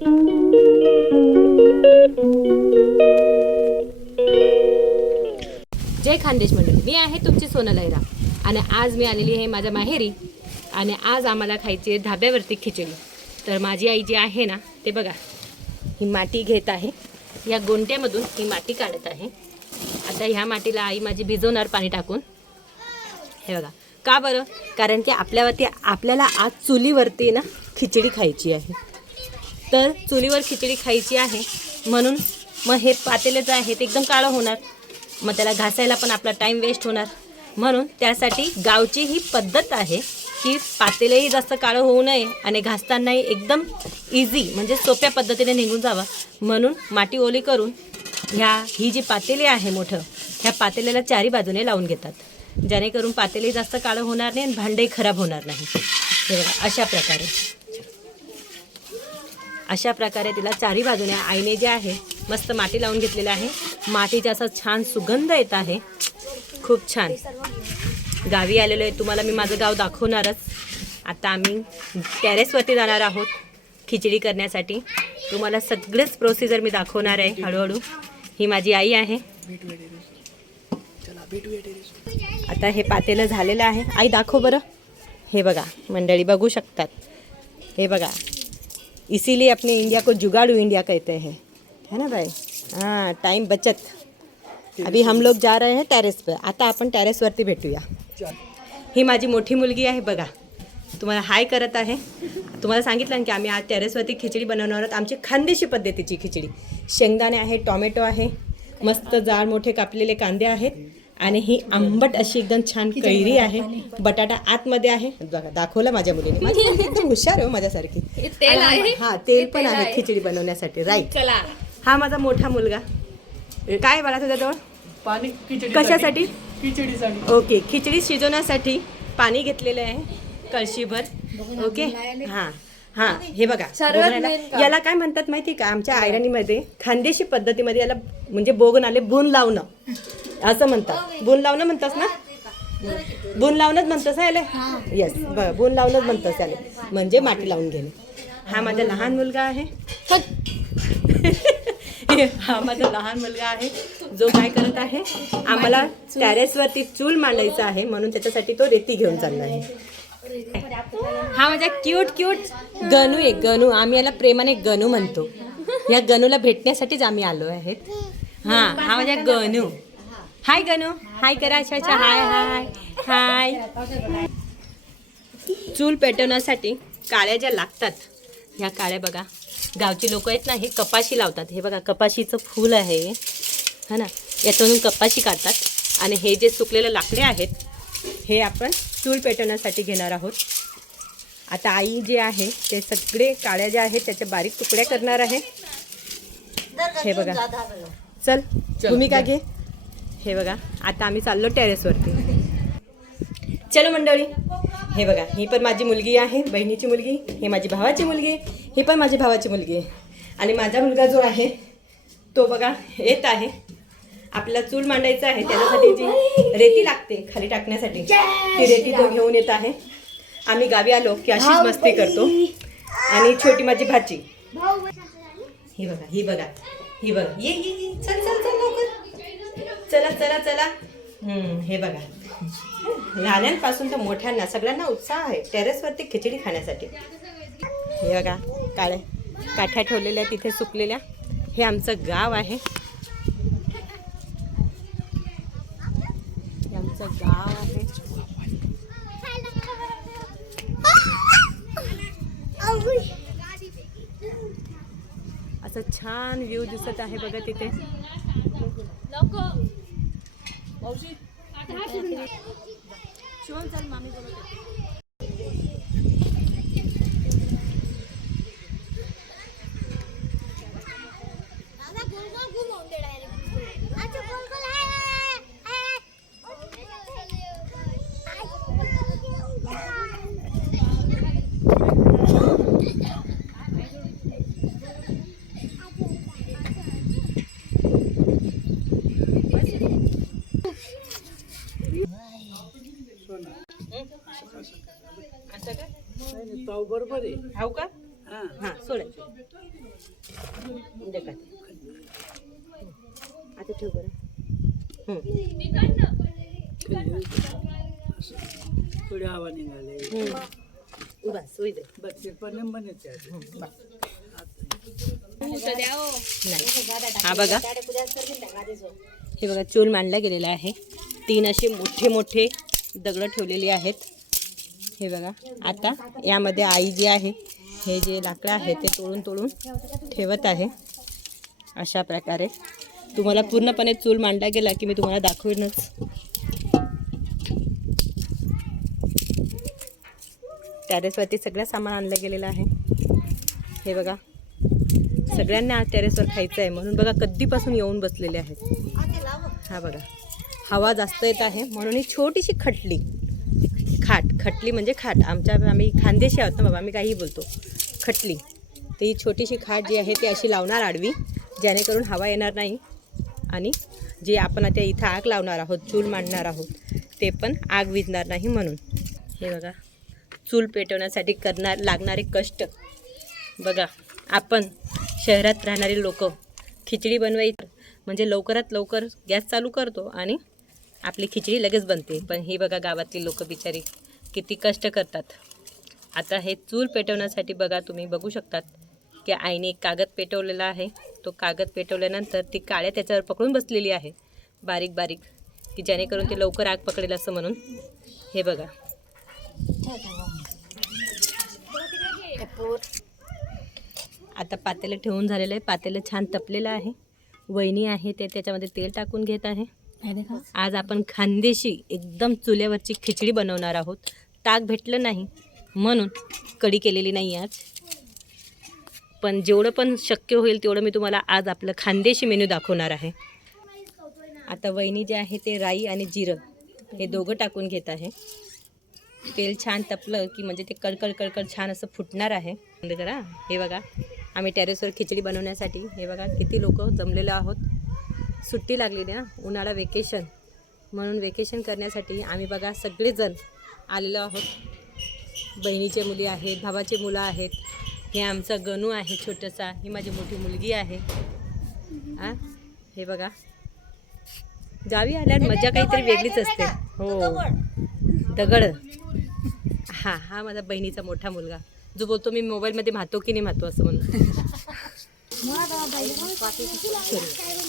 जय खानदेश मंडळी, मी आहे तुमची सोनल लैरा आणि आज मी आलेली आहे माझ्या माहेरी आणि आज आम्हाला खायची आहे धाब्यावरती खिचडी. तर माझी आई जी आहे ना ते बघा ही माती घेत आहे, या गोंट्यामधून ही माती काढत आहे. आता ह्या मातीला आई माझी भिजवणार पाणी टाकून. हे बघा का बरं, कारण की आपल्याला आज चुलीवरती ना खिचडी खायची आहे. तर चुलीवर खिचडी खायची आहे म्हणून मग हे पातेलं जे आहे ते एकदम काळं होणार, मग त्याला घासायला पण आपला टाईम वेस्ट होणार. म्हणून त्यासाठी गावची ही पद्धत आहे की पातेलंही जास्त काळं होऊ नये आणि घासतानाही एकदम इझी म्हणजे सोप्या पद्धतीने निघून जावा म्हणून माती ओली करून ही जी पातेले आहे मोठं, ह्या पातेल्याला चारी बाजूने लावून घेतात, जेणेकरून पातेले जास्त काळं होणार नाही आणि भांडे खराब होणार नाही. हे बघा अशा प्रकारे तिला चारी बाजूने आईने जे आहे मस्त माती लावून घेतलेलं आहे. मातीचा असा छान सुगंध येत आहे, खूप छान. गावी आलेलो आहे, तुम्हाला मी माझं गाव दाखवणारच. आता आम्ही टेरेसवरती जाणार आहोत खिचडी करण्यासाठी. तुम्हाला सगळेच प्रोसिजर मी दाखवणार आहे हळूहळू. ही माझी आई आहे. आता हे पातेलं झालेलं आहे. आई दाखव बरं. हे बघा मंडळी बघू शकतात. हे बघा, इसीलिए अपने इंडिया को जुगाड़ू इंडिया कहते हैं, है ना भाई. हाँ, टाइम बचत. अभी हम लोग जा रहे हैं टेरेस पर. आता आपण टेरेसवरती भेटूया. ही माझी मोठी मुलगी आहे बघा, तुम्हाला हाय करत आहे. तुम्हाला सांगितलं ना की आम्ही आज टेरेसवरती खिचडी बनवणार आहोत. आमची खानदेशी पद्धतीची खिचडी. शेंगदाणे आहे, टोमॅटो आहे, मस्त जाड मोठे कापलेले कांदे आहेत आणि ही आंबट अशी एकदम छान कैरी आहे. बटाटा आतमध्ये आहे बघा, दाखवलं माझ्या मुलीने. माझी मुलगी एकदम हुशार आहे माझ्यासारखी. हा, तेल पण आहे खिचडी बनवण्यासाठी. राईट. हा माझा मोठा मुलगा. काय बाळा तुझ्याजवळ पाणी कशासाठी? खिचडीसाठी. ओके, खिचडी शिजवण्यासाठी पाणी घेतलेलं आहे कळशीभर. ओके. हां हां, हे बघा याला काय म्हणतात माहिती का, आमच्या आयराणीमध्ये खानदेशी पद्धतीमध्ये याला म्हणजे बोगनाले बून लावणं असं म्हणतात. बून लावणं म्हणतास ना, बून लावणंच म्हणतस ना याला. येस, बघा बून लावणंच म्हणतस याला, म्हणजे माती लावून घेणे. हा माझा लहान मुलगा आहे. हा माझा लहान मुलगा आहे जो काय करत आहे, आम्हाला टेरेसवरती चूल मांडायचं आहे म्हणून त्याच्यासाठी तो रेती घेऊन चालला आहे. हा माझा क्यूट गनू आहे. गनू, आम्ही याला प्रेमाने गनू म्हणतो. या गनूला भेटण्यासाठीच आम्ही आलो आहेत. हा हा माझा गनू. हाय गनू, हाय करा. अच्छा, हाय हाय हाय. चूल पेटवण्यासाठी काळ्या ज्या लागतात, ह्या काळ्या बघा गावची लोक आहेत ना, हे कपाशी लावतात. हे बघा कपाशीचं फूल आहे है ना, यातून कपाशी काढतात आणि हे जे सुकलेले लाकडे आहेत हे आपण चूल पेटवण्यासाठी घेणार आहोत. आता आई जे आहे ते सगळे काळ्या ज्या आहेत त्याचे बारीक तुकड्या करणार आहे. हे बघा, चल भूमिका घे. हे बघा आता आम्ही चाललो टेरेसवरती. चलो मंडळी. हे बघा, ही पण माझी मुलगी आहे, बहिणीची मुलगी. हे माझी भावाची मुलगी, ही पण माझी भावाची मुलगी आहे. आणि माझा मुलगा जो आहे तो बघा येत आहे. आपल्याला चूल मांडायचं आहे, त्याच्यासाठी जी रेती लागते खाली टाकण्यासाठी ती रेती तो घेऊन येत आहे. आम्ही गावी आलो की अशीच मस्ती करतो. आणि छोटी माझी भाची, ही बघा ही बघा ही बघा, ये चल चल चल लवकर, चला चला चला. हे बघा, लहानांपासून तर मोठ्यांना सगळ्यांना उत्साह आहे टेरेसवरती खिचडी खाण्यासाठी. हे बघा काळ्या काठ्या ठेवलेल्या तिथे सुकलेल्या. हे आमचं गाव आहे. हे आमचं गाव आहे. असं छान व्ह्यू दिसत आहे बघा तिथे. शिवम चल, मामी बोलत होती. बरोबर आहे. हाव का? हां, सोडायचं. दे का. आता ठेव बरं. थोडी हवा निघाली. बस होई दे. बत्तीस पण बनायचे. हा बघा, हे बघा चूल मांडला गेलेला आहे. 3 असे मोठे मोठे दगड ठेवलेले आहेत. हे बघा, आता यामध्ये आई जी आहे हे जे लाकडं आहे ते तोडून तोडून ठेवत आहे. अशा प्रकारे तुम्हाला पूर्णपणे चूल मांडला गेला की मी तुम्हाला दाखवेनच. टेरेसवरती सगळं सामान आणलं गेलेलं आहे. हे बघा, सगळ्यांना आज टेरेसवर खायचं आहे म्हणून बघा कधीपासून येऊन बसलेले आहेत. हा बघा, हवा जास्त येत आहे म्हणून ही छोटीशी खटली म्हणजे खाट. आम्ही खानदेशी आहोत ना बाबा, आम्ही काहीही बोलतो. खटली, तर ही छोटीशी खाट जी आहे ती अशी लावणार आडवी, जेणेकरून हवा येणार नाही आणि जे आपण आता इथं आग लावणार आहोत, चूल मांडणार आहोत, ते पण आग विझणार नाही म्हणून. हे बघा, चूल पेटवण्यासाठी लागणारे कष्ट बघा. आपण शहरात राहणारे लोक खिचडी बनवायची म्हणजे लवकरात लवकर गॅस चालू करतो आणि आपली खिचडी लगेच बनते. पण ही बघा, गावातली लोक बिचारी किती कष्ट करतात. आता हे चूल पेटवण्यासाठी बघा, तुम्ही बघू शकतात की आईने एक कागद पेटवलेला आहे. तो कागद पेटवल्यानंतर ती काळ्या त्याच्यावर पकडून बसलेली आहे बारीक बारीक, की जेणेकरून ते लवकर आग पकडेल असं म्हणून. हे बघा, आता पातेलं ठेवून झालेलं आहे. पातेलं छान तपलेलं आहे. वहिनी आहे ते त्याच्यामध्ये तेल टाकून घेत आहे. आज आपण खानदेशी एकदम चुल्यावरची खिचडी बनवणार आहोत. ताक भेटलं नाही म्हणून कढी केलेली नाही आज, पण जेवढं पण शक्य होईल तेवढं मी तुम्हाला आज आपलं खानदेशी मेनू दाखवणार आहे. आता वहिनी जे आहे ते राई आणि जिरं हे दोघं टाकून घेत आहे. तेल छान तपलं की म्हणजे ते कळकळ कळकळ छान असं फुटणार आहे. करा, हे बघा, आम्ही टेरेसवर खिचडी बनवण्यासाठी हे बघा किती लोक जमलेलो आहोत. सुट्टी लागलेली ना, उन्हाळा वेकेशन, म्हणून वेकेशन करण्यासाठी आम्ही बघा सगळेजण आलेलो आहोत. बहिणीचे मुली आहेत, भावाचे मुलं आहेत, हे आमचा गणू आहे छोटासा, ही माझी मोठी मुलगी आहे. हे बघा, गावी आल्यावर मजा काहीतरी वेगळीच असते. हो, दगड. हा माझा बहिणीचा मोठा मुलगा जो बोलतो मी मोबाईलमध्ये म्हातो की नाही म्हातो असं म्हणून.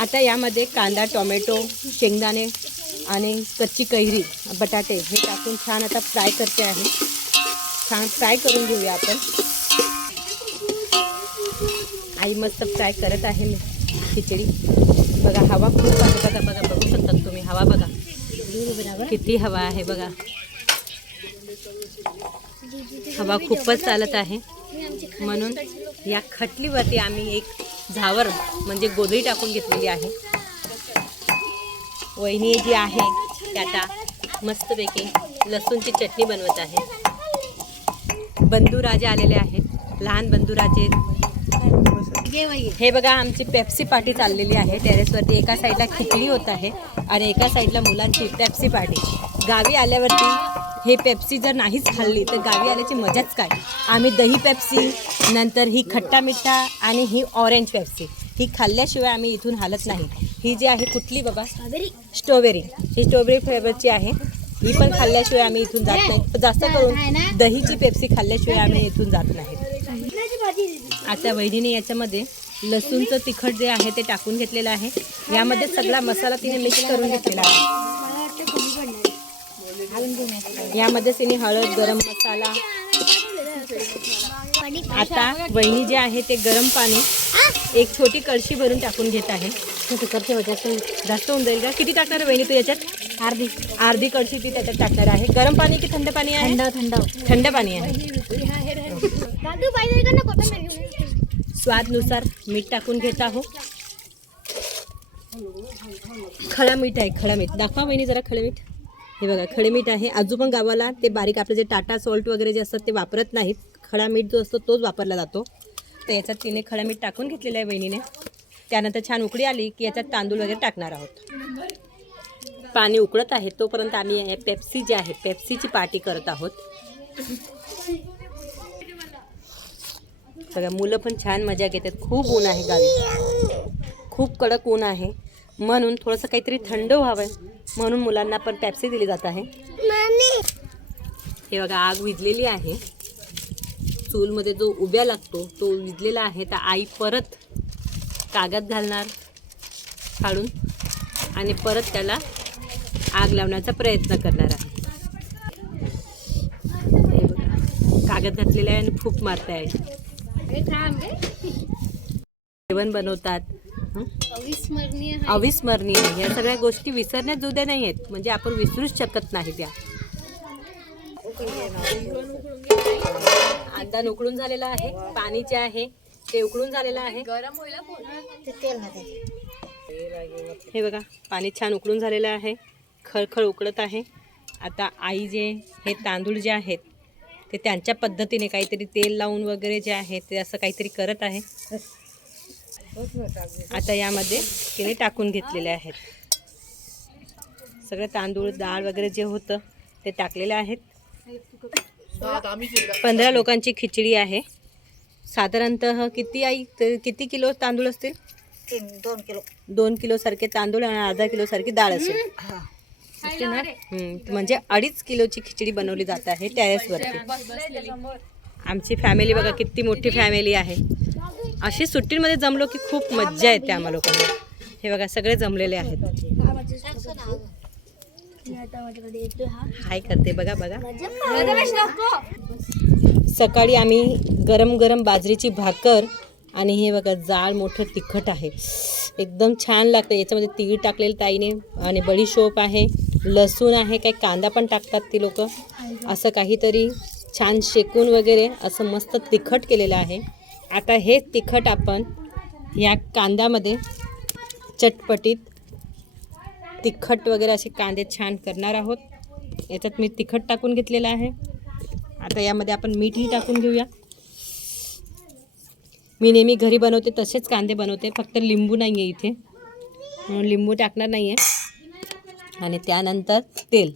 आता यामध्ये कांदा, टोमॅटो, शेंगदाणे आणि कच्ची कैरी, बटाटे हे टाकून छान आता फ्राय करते आहे. छान फ्राय करून घेऊया आपण. आई मस्त फ्राय करत आहे मी खिचडी. बघा, हवा खूप आहे बघा. बघू शकता तुम्ही, हवा बघा किती हवा आहे बघा. हवा खूपच चालत आहे म्हणून या खटलीवरती आम्ही एक झावर म्हणजे गोधडी टाकून घेतलेली आहे. वहिनी जी आहे ती आता मस्तपैकी लसूणची चटणी बनवत आहे. बंधुराजे आलेले आहेत, लहान बंधुराजे. हे बघा, आमची पेप्सी पार्टी चाललेली आहे टेरेसवरती. एका साईडला खिचडी होत आहे आणि एका साईडला मुलांची पेप्सी पार्टी. गावी आल्यावरती हे पेप्सी जर नाहीच खाल्ली तर गावी आल्याची मजाच काय. आम्ही दही पेप्सी, नंतर ही खट्टा मिठा आणि ही ऑरेंज पेप्सी ही खाल्ल्याशिवाय आम्ही इथून हालत नाही. ही जी आहे कुठली बाबा, स्ट्रॉबेरी, ही स्ट्रॉबेरी फ्लेवरची आहे. ही पण खाल्ल्याशिवाय आम्ही इथून जात नाही. जास्त करून दहीची पेप्सी खाल्ल्याशिवाय आम्ही इथून जात नाही. आता वहिनीने याच्यामध्ये लसूणचं तिखट जे आहे ते टाकून घेतलेलं आहे. यामध्ये सगळा मसाला तिने मिक्स करून घेतलेला आहे. यामध्ये तिने हळद, गरम मसाला. आता वहिनी जे आहे ते गरम पाणी एक छोटी कळशी भरून टाकून घेत आहे. जास्त होऊन जाईल का? किती टाकणार वहिनी तू याच्यात? अर्धी कळशी ती त्याच्यात टाकणार आहे. गरम पाणी की थंड पाणी आहे? थंड पाणी आहे. स्वादनुसार मीठ टाकून घेत आहो. खडा मीठ आहे, खडा मीठ दाखवा वहिनी जरा. खडे मीठ, हे बघा खडे मीठ आहे. आजू पण गावाला ते बारीक आपले जे टाटा सॉल्ट वगैरे जे असतात ते वापरत नाहीत. खडा मीठ जो असतो तोच वापरला जातो. तर याच्यात तिने खडा मीठ टाकून घेतलेलं आहे वहिनीने. त्यानंतर छान उकळी आली की याच्यात तांदूळ वगैरे टाकणार आहोत. पाणी उकळत आहे तोपर्यंत आम्ही पेप्सी जी आहे पेप्सीची पार्टी करत आहोत. बघा मुलं पण छान मजा घेतात. खूप ऊन आहे गावी, खूप कडक ऊन आहे, म्हणून थोडंसं काहीतरी थंड व्हावं म्हणून मुलांना पण पेप्सी दिली जात आहे. हे बघा आग विझलेली आहे, चूलमध्ये जो उभ्या लागतो तो विझलेला आहे. तर आई परत कागद घालणार काढून आणि परत त्याला आग लावण्याचा प्रयत्न करणार आहे. हे बघा कागद घातलेला आहे आणि फूक मारते आहे. जेवण बनवतात. अविस्मरणीय या सगळ्या गोष्टी विसरण्यात जुद्या नाही आहेत, म्हणजे आपण विसरूच शकत नाही त्या. अंडा उकळून झालेला आहे, पाणी जे आहे ते उकळून झालेलं आहे. हे बघा पाणी छान उकळून झालेलं आहे, खळखळ उकळत आहे. आता आई जे हे तांदूळ जे आहेत ते त्यांच्या पद्धतीने काहीतरी तेल लावून वगैरे जे आहे ते असं काहीतरी करत आहे. आता यामध्ये तिने टाकून घेतलेले आहेत सगळं तांदूळ डाळ वगैरे जे होतं ते टाकलेले आहेत. 15 लोकांची खिचडी आहे. साधारणतः किती आई किती किलो तांदूळ असतील? 2 किलो सारखे तांदूळ आणि अर्धा किलो सारखी डाळ असेल. म्हणजे 2.5 किलोची खिचडी बनवली जात आहे टेरेसवरती. आमची फॅमिली बघा किती मोठी फॅमिली आहे. अशी सुट्टीमध्ये जमलो की खूप मज्जा येते आम्हा लोकांना. हे बघा सगळे जमलेले आहेत. हाय करते बघा बघा. सकाळी आम्ही गरम गरम बाजरीची भाकर आणि हे बघा जाळ मोठं तिखट आहे, एकदम छान लागतं. याच्यामध्ये तीळ टाकलेलं ताईने आणि बडीशोप आहे, लसूण आहे, काही कांदा पण टाकतात ती लोक. असं काहीतरी छान शेकून वगैरे असं मस्त तिखट केलेलं आहे. आता हे तिखट आपण या कांद्यामध्ये चटपटीत तिखट वगैरे असे कांदे छान करणार आहोत. याच्यात मी तिखट टाकून घेतलेलं आहे. आता यामध्ये आपण मीठही टाकून घेऊया. मी नेहमी घरी बनवते तसेच कांदे बनवते, फक्त लिंबू नाही आहे इथे म्हणून लिंबू टाकणार नाही आहे. आणि त्यानंतर तेल.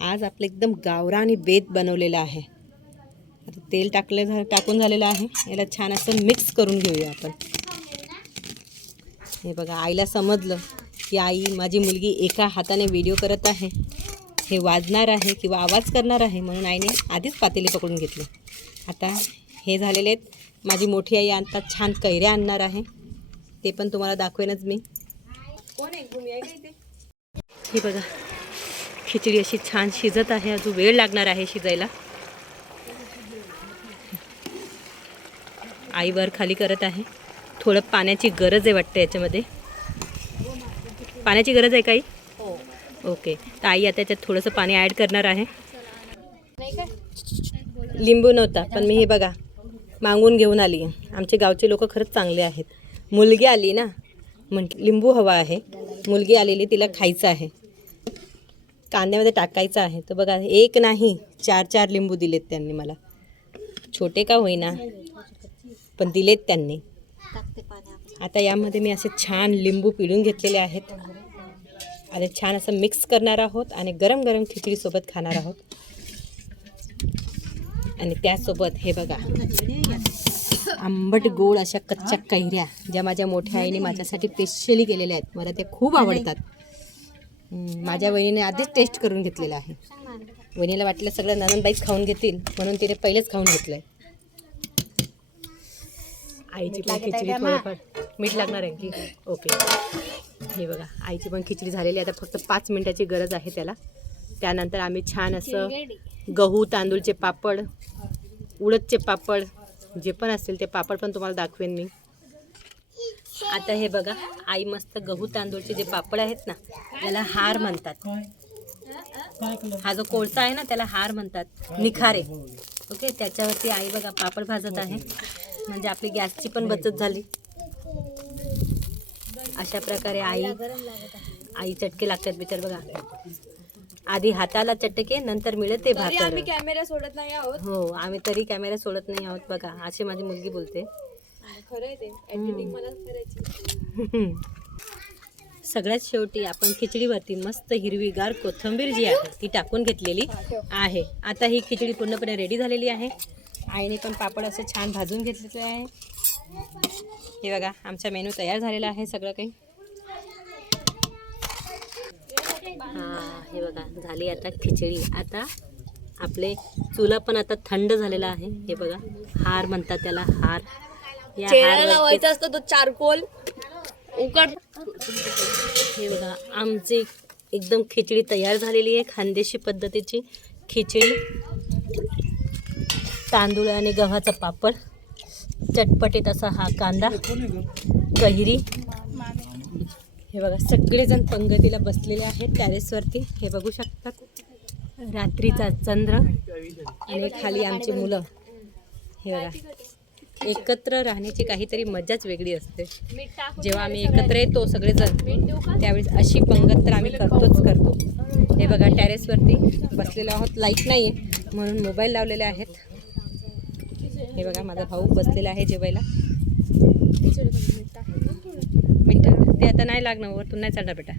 आज आपलं एकदम गावरान बेत बनवलेलं आहे. आता तेल टाकून झालेलं आहे. याला छान असं मिक्स करून घेऊया आपण. हे बघा आईला समजलं की आई माझी मुलगी एका हाताने व्हिडिओ करत आहे, हे वाजणार आहे किंवा आवाज करणार आहे, म्हणून आईने आधीच पातेली पकडून घेतली. आता हे झालेले आहेत. माझी मोठी आई आता छान कैऱ्या आणणार आहे, ते पण तुम्हाला दाखवेनच मी. हे बघा खिचडी अशी छान शिजत आहे, अजून वेळ लागणार आहे शिजायला. आई वर खाली करत आहे. थोडं पाण्याची गरज आहे वाटतं याच्यामध्ये. पाण्याची गरज आहे काही? ओके. तर आई आता त्याच्यात थोडंसं पाणी ॲड करणार आहे. लिंबू नव्हता पण मी हे बघा मागून घेऊन आली. आमचे गावचे लोक खरंच चांगले आहेत. मुलगी आली ना लिंबू हवा आहे, मुलगी आलेली तिला खायचं आहे, कांद्यामध्ये टाकायचं आहे. तर बघा एक नाही 4 लिंबू दिलेत त्यांनी मला. छोटे का होईना पण दिलेत त्यांनी. आता यामध्ये मी असे छान लिंबू पिळून घेतलेले आहेत आणि छान असं मिक्स करणार आहोत आणि गरम गरम खिचडीसोबत खाणार आहोत. आणि त्यासोबत हे बघा आंबट गोड अशा कच्च्या कैऱ्या ज्या माझ्या मोठ्या आईने माझ्यासाठी स्पेशली केलेल्या आहेत. मला त्या खूप आवडतात. माझ्या वहिनीने आधीच टेस्ट करून घेतलेलं आहे. वहिनीला वाटलं सगळं ननंदबाईच खाऊन घेतील म्हणून तिने पहिलेच खाऊन घेतलंय. आईची पण खिचडी थोडंफार मीठ लागणार आहे की ओके. हे बघा आईची पण खिचडी झालेली आहे. आता फक्त 5 मिनिटाची गरज आहे त्याला. त्यानंतर आम्ही छान असं गहू तांदूळचे पापड, उडदचे पापड जे पण असतील ते पापड पण तुम्हाला दाखवेन मी. आता हे बघा आई मस्त गहू तांदूळचे जे पापड आहेत ना त्याला हार म्हणतात. हा जो कोळसा आहे ना त्याला हार म्हणतात, निखारे. ओके. त्याच्यावरती आई बघा पापड भाजत आहे, म्हणजे आपली गॅसची पण बचत झाली. अशा प्रकारे आई चटके लागतात बिचार बघा. आधी हाताला चटके नंतर मिळते भाकर. आम्ही कॅमेरा सोडत नाही आहोत. हो आम्ही तरी कॅमेरा सोडत नाही आहोत बघा, अशी माझी मुलगी बोलते. खरं आहे ते. एडिटिंग मला करायची. सगळ्यात शेवटी आपण खिचडीवरती मस्त हिरवीगार कोथिंबीर जी आहे ती टाकून घेतलेली आहे. आता ही खिचडी पूर्णपणे रेडी झालेली आहे. आईने पण पापड असं छान भाजून घेतलेलं आहे. हे बघा आमचा मेनू तयार झालेला आहे सगळं काही. हां हे बघा झाली आता खिचडी. आता आपले चुला पण आता थंड झालेला आहे. हे बघा हार म्हणतात त्याला, हार. या चेहऱ्याला हारवरती- लावायचा असतो तो चारकोल उकड. हे बघा आमची एकदम खिचडी तयार झालेली आहे. खानदेशी पद्धतीची खिचडी, तांदूळ आणि गव्हाचा पापड, चटपटीत असा हा कांदा, कैरी. हे बघा सगळेजण पंगतीला बसलेले आहेत टेरेसवरती. हे बघू शकतात रात्रीचा चंद्र आणि खाली आमची मुलं. हे बघा एकत्र राहण्याची काहीतरी मजाच वेगळी असते. जेव्हा आम्ही एकत्र येतो सगळेजण त्यावेळेस अशी पंगत तर आम्ही करतो. हे बघा टेरेसवरती बसलेलो आहोत. लाईट नाही आहे म्हणून मोबाईल लावलेले आहेत. हे बघा माझा भाऊ बसलेला आहे जेवायला. मिनटं ते आता नाही लागणार, वरतून नाही चढणार बेटा.